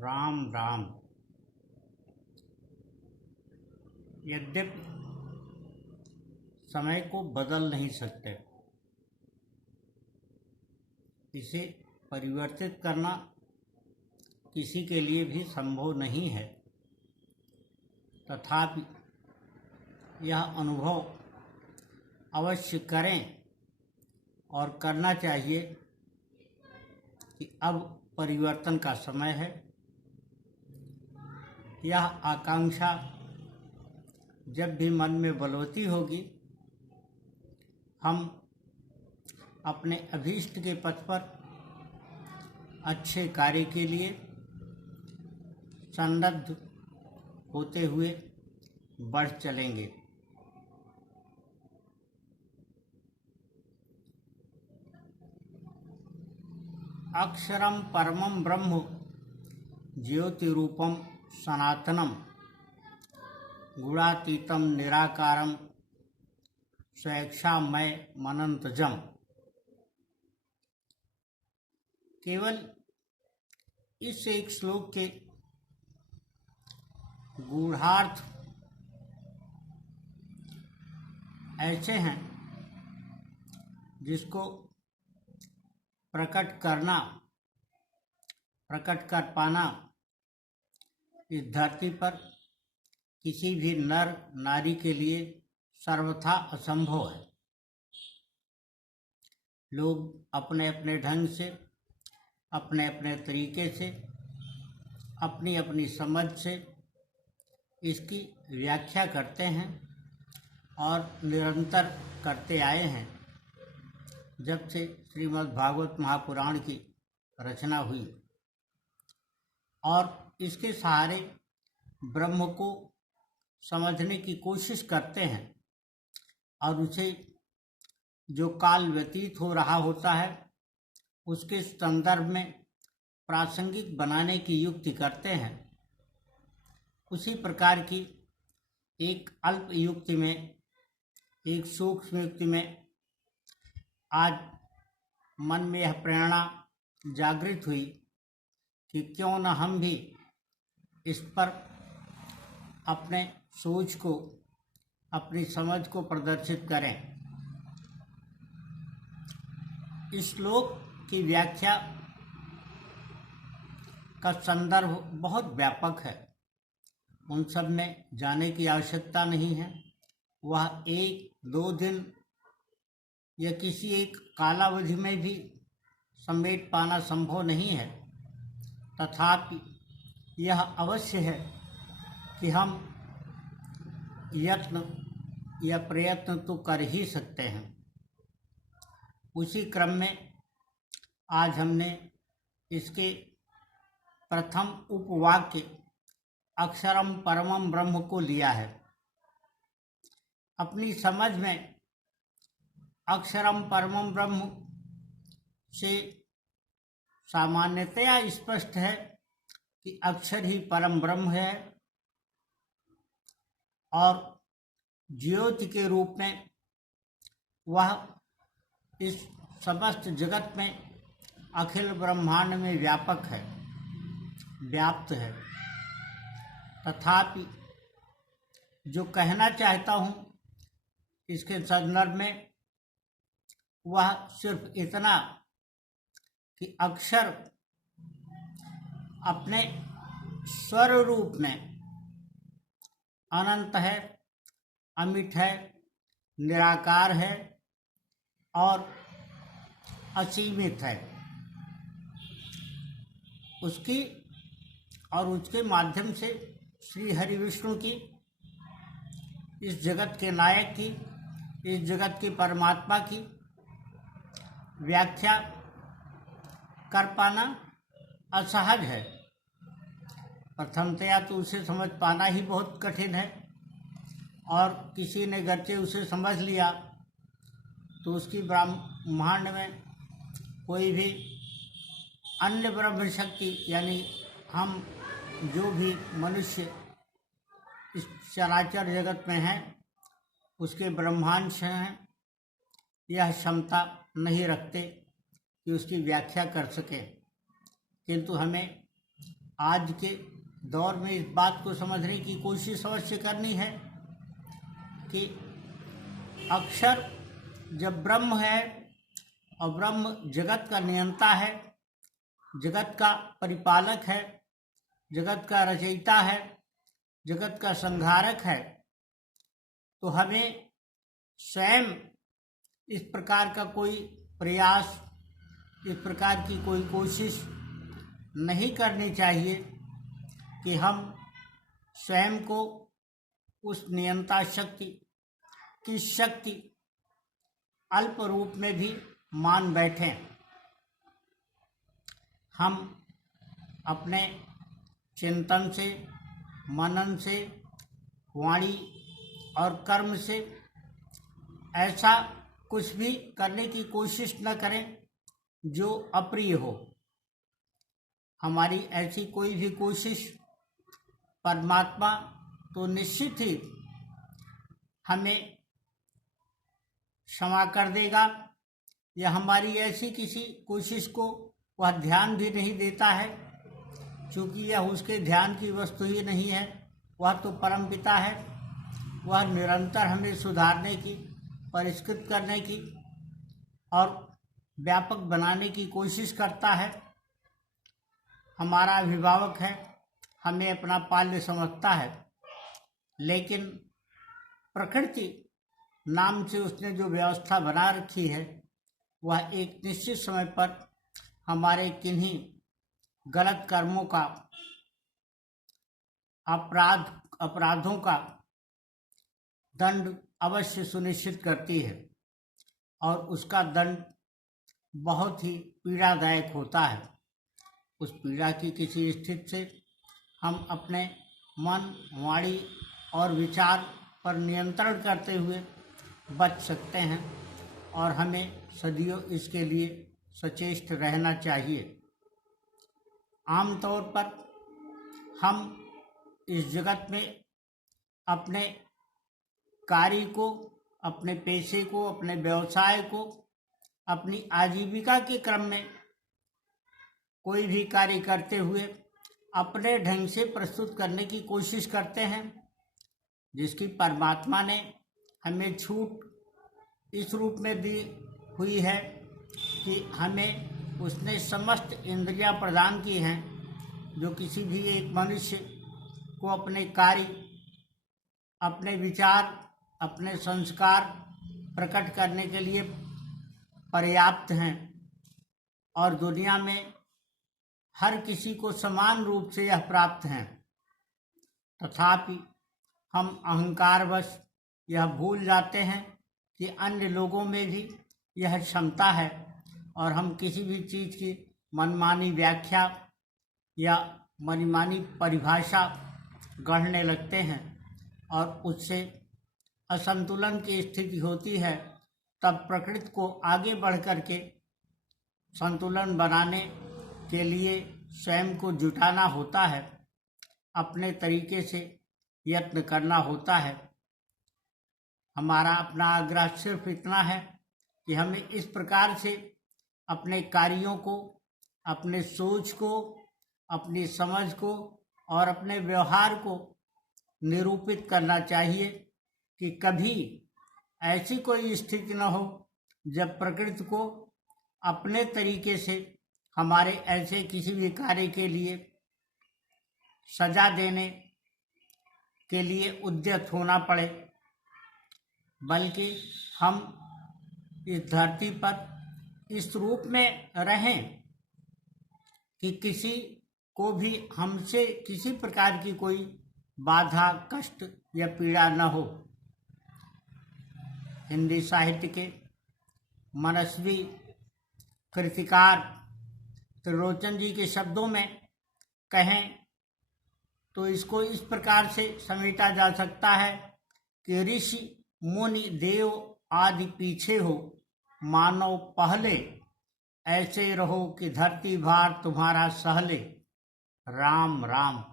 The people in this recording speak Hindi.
राम राम। यद्यपि समय को बदल नहीं सकते, इसे परिवर्तित करना किसी के लिए भी संभव नहीं है, तथापि यह अनुभव अवश्य करें और करना चाहिए कि अब परिवर्तन का समय है। यह आकांक्षा जब भी मन में बलवती होगी, हम अपने अभीष्ट के पथ पर अच्छे कार्य के लिए सन्नद्ध होते हुए बढ़ चलेंगे। अक्षरम परमं ब्रह्म ज्योतिरूपम सनातनम गुणातीतम निराकारम स्वेच्छामय मनंतजम। केवल इस एक श्लोक के गूढ़ार्थ ऐसे हैं जिसको प्रकट कर पाना इस धरती पर किसी भी नर नारी के लिए सर्वथा असंभव है। लोग अपने अपने ढंग से, अपने अपने तरीके से, अपनी अपनी समझ से इसकी व्याख्या करते हैं और निरंतर करते आए हैं जब से श्रीमद् भागवत महापुराण की रचना हुई, और इसके सहारे ब्रह्म को समझने की कोशिश करते हैं और उसे जो काल व्यतीत हो रहा होता है उसके संदर्भ में प्रासंगिक बनाने की युक्ति करते हैं। उसी प्रकार की एक अल्प युक्ति में, एक सूक्ष्म युक्ति में आज मन में यह प्रेरणा जागृत हुई कि क्यों न हम भी इस पर अपने सोच को, अपनी समझ को प्रदर्शित करें। इस श्लोक की व्याख्या का संदर्भ बहुत व्यापक है, उन सब में जाने की आवश्यकता नहीं है। वह एक दो दिन या किसी एक कालावधि में भी समेट पाना संभव नहीं है, तथापि यह अवश्य है कि हम यत्न या प्रयत्न तो कर ही सकते हैं। उसी क्रम में आज हमने इसके प्रथम उपवाक्य अक्षरम परमं ब्रह्म को लिया है। अपनी समझ में अक्षरम परमं ब्रह्म से सामान्यतया स्पष्ट है कि अक्षर ही परम ब्रह्म है और ज्योति के रूप में वह इस समस्त जगत में, अखिल ब्रह्मांड में व्यापक है, व्याप्त है। तथापि जो कहना चाहता हूँ इसके संदर्भ में वह सिर्फ इतना कि अक्षर अपने स्वर रूप में अनंत है, अमिट है, निराकार है और असीमित है। उसकी और उसके माध्यम से श्री हरि विष्णु की, इस जगत के नायक की, इस जगत के परमात्मा की व्याख्या कर पाना असहज है। प्रथमतया तो उसे समझ पाना ही बहुत कठिन है, और किसी ने गरचे उसे समझ लिया तो उसकी ब्रह्मांड में कोई भी अन्य ब्रह्म शक्ति, यानी हम जो भी मनुष्य इस चराचर जगत में हैं उसके ब्रह्मांश हैं, यह क्षमता नहीं रखते कि उसकी व्याख्या कर सके। किंतु हमें आज के दौर में इस बात को समझने की कोशिश अवश्य करनी है कि अक्षर जब ब्रह्म है और ब्रह्म जगत का नियंता है, जगत का परिपालक है, जगत का रचयिता है, जगत का संहारक है, तो हमें स्वयं इस प्रकार का कोई प्रयास, इस प्रकार की कोई कोशिश नहीं करनी चाहिए कि हम स्वयं को उस नियंता शक्ति की शक्ति अल्प रूप में भी मान बैठें। हम अपने चिंतन से, मनन से, वाणी और कर्म से ऐसा कुछ भी करने की कोशिश न करें जो अप्रिय हो। हमारी ऐसी कोई भी कोशिश परमात्मा तो निश्चित ही हमें क्षमा कर देगा, या हमारी ऐसी किसी कोशिश को वह ध्यान भी नहीं देता है, क्योंकि यह उसके ध्यान की वस्तु ही नहीं है। वह तो परमपिता है, वह निरंतर हमें सुधारने की, परिष्कृत करने की और व्यापक बनाने की कोशिश करता है। हमारा अभिभावक है, हमें अपना पाल्य समझता है, लेकिन प्रकृति नाम से उसने जो व्यवस्था बना रखी है, वह एक निश्चित समय पर हमारे किन्हीं गलत कर्मों का, अपराधों का दंड अवश्य सुनिश्चित करती है, और उसका दंड बहुत ही पीड़ादायक होता है। उस पीड़ा की किसी स्थिति से हम अपने मन, वाणी और विचार पर नियंत्रण करते हुए बच सकते हैं, और हमें सदियों इसके लिए सचेष्ट रहना चाहिए। आमतौर पर हम इस जगत में अपने कार्य को, अपने पेशे को, अपने व्यवसाय को, अपनी आजीविका के क्रम में कोई भी कार्य करते हुए अपने ढंग से प्रस्तुत करने की कोशिश करते हैं, जिसकी परमात्मा ने हमें छूट इस रूप में दी हुई है कि हमें उसने समस्त इंद्रियां प्रदान की हैं, जो किसी भी एक मनुष्य को अपने कार्य, अपने विचार, अपने संस्कार प्रकट करने के लिए पर्याप्त हैं, और दुनिया में हर किसी को समान रूप से यह प्राप्त हैं। तथापि हम अहंकारवश यह भूल जाते हैं कि अन्य लोगों में भी यह क्षमता है, और हम किसी भी चीज़ की मनमानी व्याख्या या मनमानी परिभाषा गढ़ने लगते हैं, और उससे असंतुलन की स्थिति होती है। तब प्रकृति को आगे बढ़ कर के संतुलन बनाने के लिए स्वयं को जुटाना होता है, अपने तरीके से यत्न करना होता है। हमारा अपना आग्रह सिर्फ इतना है कि हमें इस प्रकार से अपने कार्यों को, अपने सोच को, अपनी समझ को और अपने व्यवहार को निरूपित करना चाहिए कि कभी ऐसी कोई स्थिति न हो जब प्रकृति को अपने तरीके से हमारे ऐसे किसी भी कार्य के लिए सजा देने के लिए उद्यत होना पड़े, बल्कि हम इस धरती पर इस रूप में रहें कि किसी को भी हमसे किसी प्रकार की कोई बाधा, कष्ट या पीड़ा न हो। हिंदी साहित्य के मनस्वी कृतिकार त्रिलोचन जी के शब्दों में कहें तो इसको इस प्रकार से समेटा जा सकता है कि ऋषि मुनि देव आदि पीछे हो, मानव पहले, ऐसे रहो कि धरती भार तुम्हारा सहले। राम राम।